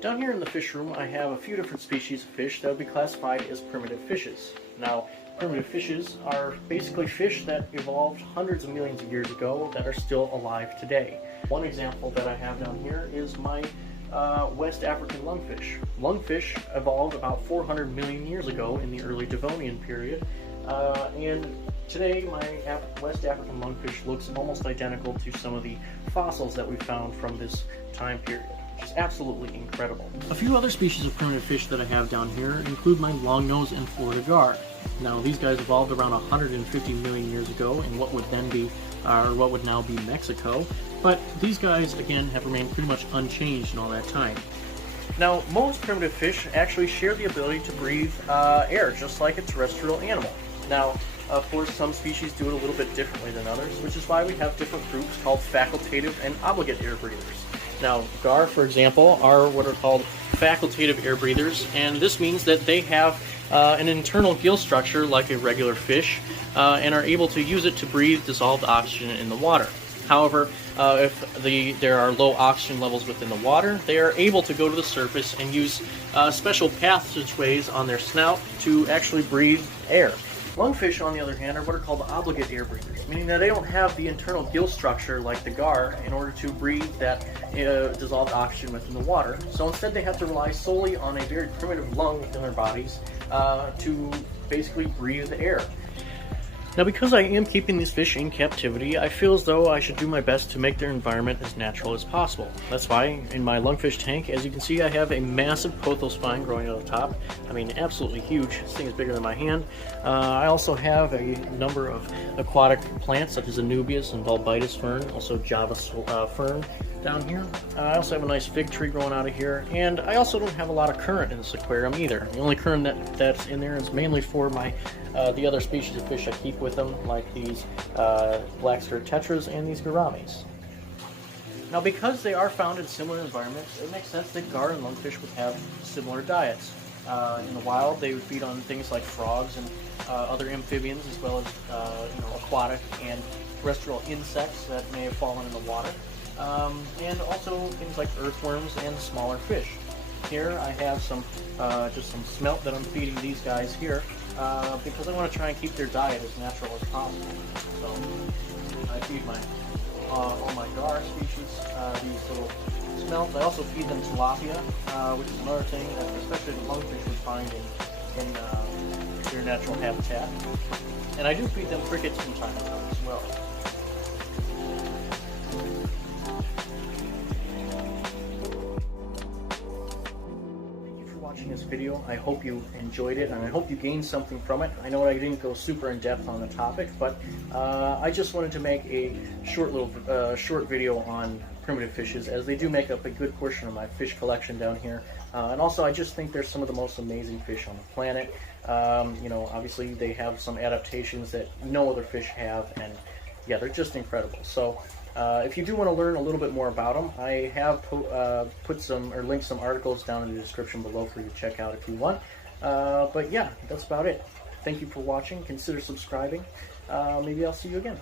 Down here in the fish room, I have a few different species of fish that would be classified as primitive fishes. Now, primitive fishes are basically fish that evolved hundreds of millions of years ago that are still alive today. One example that I have down here is my West African lungfish. Lungfish evolved about 400 million years ago in the early Devonian period, and today my West African lungfish looks almost identical to some of the fossils that we found from this time period. Which is absolutely incredible. A few other species of primitive fish that I have down here include my longnose and Florida gar. Now these guys evolved around 150 million years ago in what would then be, or what would now be Mexico, but these guys again have remained pretty much unchanged in all that time. Now most primitive fish actually share the ability to breathe air just like a terrestrial animal. Now of course some species do it a little bit differently than others, which is why we have different groups called facultative and obligate air breathers. Now, gar, for example, are what are called facultative air breathers, and this means that they have an internal gill structure like a regular fish and are able to use it to breathe dissolved oxygen in the water. However, if there are low oxygen levels within the water, they are able to go to the surface and use special passageways on their snout to actually breathe air. Lungfish, on the other hand, are what are called obligate air breathers, meaning that they don't have the internal gill structure like the gar in order to breathe that dissolved oxygen within the water. So instead they have to rely solely on a very primitive lung within their bodies to basically breathe air. Now because I am keeping these fish in captivity, I feel as though I should do my best to make their environment as natural as possible. That's why in my lungfish tank, as you can see, I have a massive pothos spine growing out of the top. I mean, absolutely huge. This thing is bigger than my hand. I also have a number of aquatic plants such as Anubias and Bulbitis fern, also Java fern down here. I also have a nice fig tree growing out of here, and I also don't have a lot of current in this aquarium either. The only current that's in there is mainly for my the other species of fish I keep with them, like these black-skirt tetras and these gouramis. Now because they are found in similar environments, it makes sense that gar and lungfish would have similar diets. In the wild, they would feed on things like frogs and other amphibians, as well as aquatic and terrestrial insects that may have fallen in the water. And also things like earthworms and smaller fish. Here I have some just some smelt that I'm feeding these guys here because I want to try and keep their diet as natural as possible. So I feed all my gar species these little smelts. I also feed them tilapia, which is another thing that especially the lungfish would find in their natural habitat. And I do feed them crickets from time to time as well. Watching this video. I hope you enjoyed it, and I hope you gained something from it. I know I didn't go super in depth on the topic, but I just wanted to make a short video on primitive fishes, as they do make up a good portion of my fish collection down here. And also, I just think they're some of the most amazing fish on the planet. Obviously they have some adaptations that no other fish have, and yeah, they're just incredible. So if you do want to learn a little bit more about them, I have linked some articles down in the description below for you to check out if you want. But yeah, that's about it. Thank you for watching. Consider subscribing. Maybe I'll see you again.